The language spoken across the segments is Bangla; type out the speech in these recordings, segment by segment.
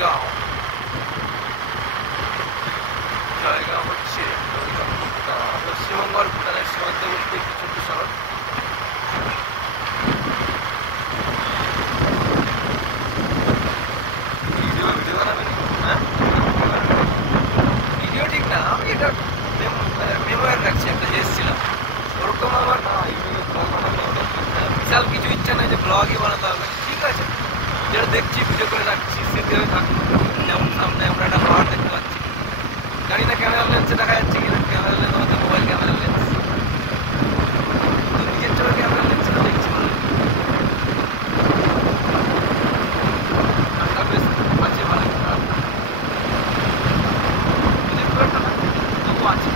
জয়গাঁও। জয়গাঁও হচ্ছে পশ্চিমবঙ্গ আর ভুটানের সীমান্তবর্তী একটি ছোট্ট শহর। ভিডিও বানাবেন? হ্যাঁ, ভিডিও ঠিক না, আমি এটা মেমোয়ার রাখছি একটা যে এসেছিলাম ওরকম। আমার না বিশাল কিছু ইচ্ছা নাই যে ব্লগই বানাতে হবে। ঠিক আছে, যেটা দেখছি ভিডিও করে রাখছি, স্মৃতি হয়ে থাকুন। যেমন সামনে আমরা একটা পাহাড় দেখতে পাচ্ছি, জানি না ক্যামেরা লেন্সে দেখা যাচ্ছে কিনা। ক্যামেরা লেন্স আমাদের মোবাইল ক্যামেরা লেন্স, নিজের চোখে ক্যামেরা লেন্সে দেখছি ভালো। বেশ আছে ভালো, খুব একটা না, তবু আছে।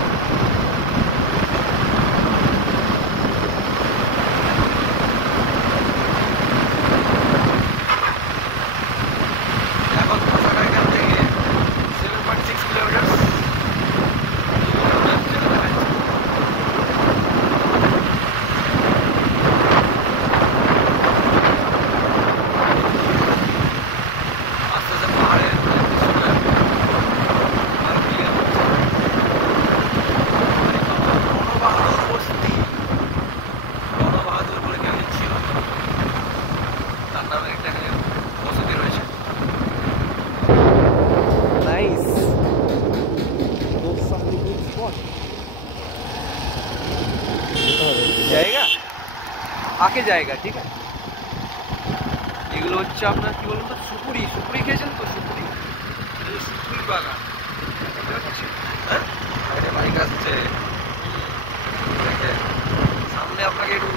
এখন এখান থেকে 7.6 কিলোমিটার। জায়গা আগে জায়গা, ঠিক আছে। এগুলো হচ্ছে আপনার কি বলুন তো, সুপুরি। সুপুরি খেয়েছেন তো? সুপুরি, সুপুরি বাগান। হ্যাঁ, বাইক আসছে সামনে, আপনাকে একটু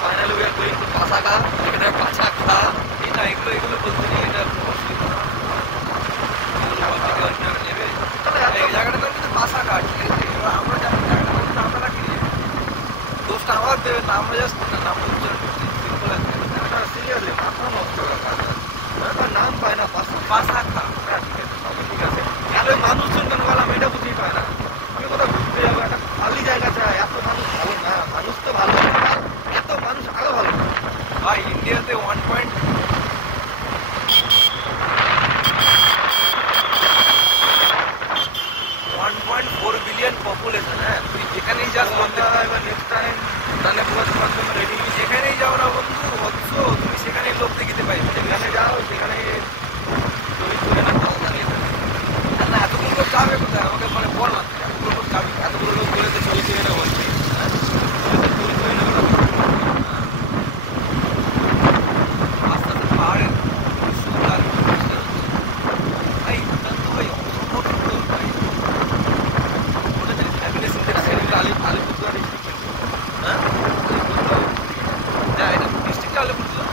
finally we are going to Pasakha. এখানে পাসাকা এটা এগুলো বলতে নেই, এটা অসুবিধা না। নেবে এই জায়গাটা কিন্তু পাসাকা, ঠিক আছে। এবার আমরা জানি জায়গাটা কিন্তু আপনারা কি দোষটা আমার দেবেন না, আমরা জাস্ট নাম উচ্চারণ করছি। সিম্পল আছে, সিরিয়াসলি মাথা নষ্ট ব্যাপার। নাম পায় না পাসাকা, ঠিক আছে, সবই ঠিক আছে। এত মানুষজন কেন বললাম এটা বুঝতেই পায় না। আমি কোথাও ঘুরতে যাবো, একটা খালি জায়গা চাই। এত মানুষ ভালো না, মানুষ তো ভালো, এত মানুষ আরো ভালো না ভাই। ইন্ডিয়াতে 1.4 বিলিয়ন পপুলেশন। হ্যাঁ, তুই যেখানেই যাস নেক্সট টাইম তাহলে রেডি, যেখানেই যাও না বন্ধু বৎস, তুমি সেখানেই লোক দেখিতে পাই। যেখানে যাও সেখানে না এতগুলো লোক যাবে কোথায়? আমাকে মানে বল না, এতগুলো লোক যাবি, এতগুলো লোক বলেতে ছবি তুলে না বলছি। আস্তে আস্তে পাহাড়ের সুন্দর ভাই, ভাই অসম্ভব সুন্দর ভাই। আলিপুরদুয়ার ডিস্ট্রিক্ট, হ্যাঁ এটা ডিস্ট্রিক্টটা আলিপুরদুয়ার।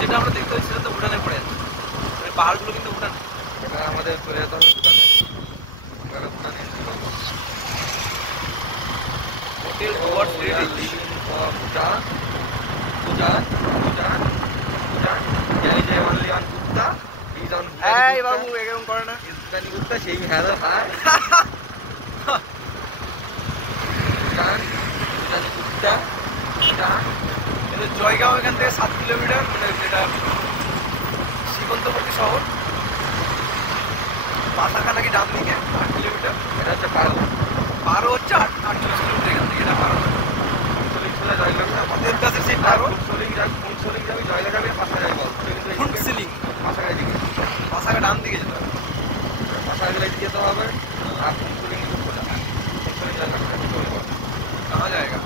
যেটা আমরা দেখতে পাচ্ছি সেটা তো ভুটানে পড়ে যাচ্ছে, পাহাড়গুলো কিন্তু ভুটানে। এটা আমাদের চলে যেতে হবে ভুটানে। ভুটানে hotel towards ready for Bhutan. Bhutan Bhutan Bhutan জয় জয় ওয়ানলিয়ান গুপ্তা ইজ অন। এই বাবু এরকম করে না, ইসকানি গুপ্তা সেই হ্যালো হাই। জয়গাঁও এখান থেকে 7 কিলোমিটার, মানে যেটা সীমান্তবর্তী শহর। পাসাকা নাকি ডান দিকে 8 কিলোমিটার। এটা হচ্ছে পারো হচ্ছে 48 কিলোমিটার এখান থেকে। এটা পারো আমাদের কাছে সেই পারো যাবে, জয়গা যাবে, পাশা যাবে ফুটসিলিং পাসাকার দিকে। পাসাকা ডান দিকে যেতে হবে, পাসাকা যেতে হবে। আর ফুটসিলিং कहाँ जाएगा?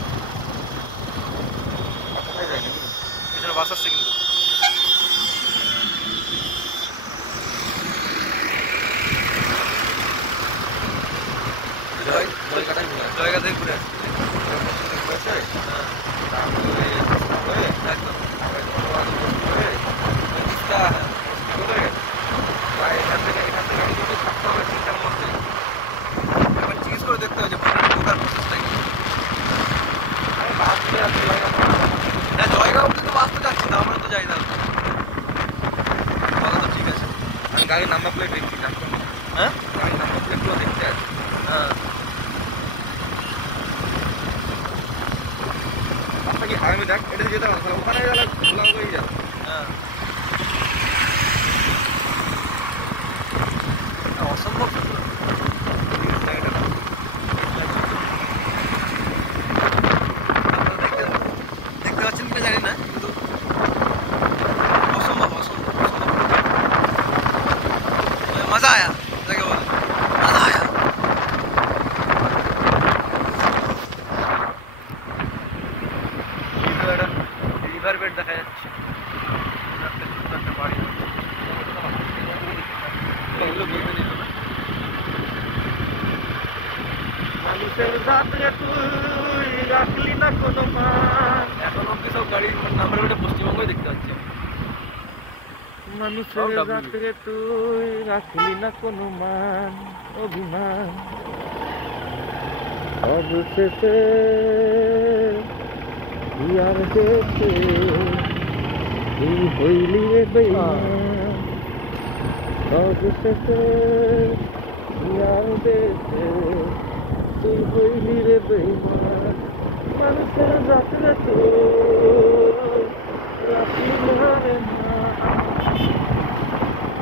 पिछले बासठ से किलो জয়গা থেকে ঘুরে জিজ্ঞেস করে দেখতে হবে ঢোকার প্রসেসটা কি। না জয়গাঁও অব্দি তো বাস তো যাচ্ছি না, আমরা তো যাই না। কথা তো ঠিক আছে, আমি গাড়ির নাম্বার প্লেট দেখছি। হ্যাঁ, গাড়ির নাম্বার প্লেটগুলো দেখতে আছে। হ্যাঁ মানুষের জাতরে তুই রাখলি না কোনো মান, এখন অব্দি সব গাড়ির নাম্বার প্লেটে পশ্চিমবঙ্গই দেখতে পাচ্ছি। মানুষের সব W। জাতরে তুই রাখলি না কোনো মান, অভিমান অবশেষে ইয়ার দেশে তুই হইলি রে বেঈমান, অবশেষে ইয়ার দেশে তুই হইলি রে বেঈমান, মানুষের জাতরে তুই রাখলি না রে মান।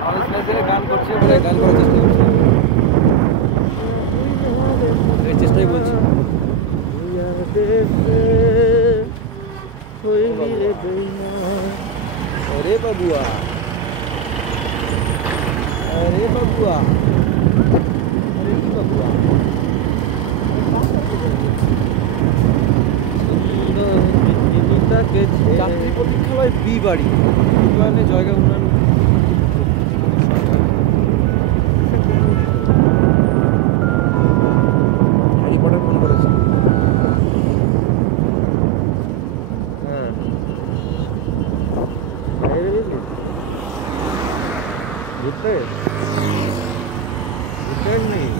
আমাদের সিনেমা গান করছে বলে গান করার চেষ্টা করছে, এই চেষ্টাই বলছি। ইয়ার দেশে হইলি রে বেঈমান। अरे बबुआ, अरे बबुआ, अरे की बबुआ, পৃথিবীটাকে যাত্রী প্রতীক্ষালয় বি বাড়ি উন্নয়নে জায়গা উন্নয়ন। হ্যারি পটার ফোন করেছে। হ্যাঁ ঘুরতে ঘুরতে নেই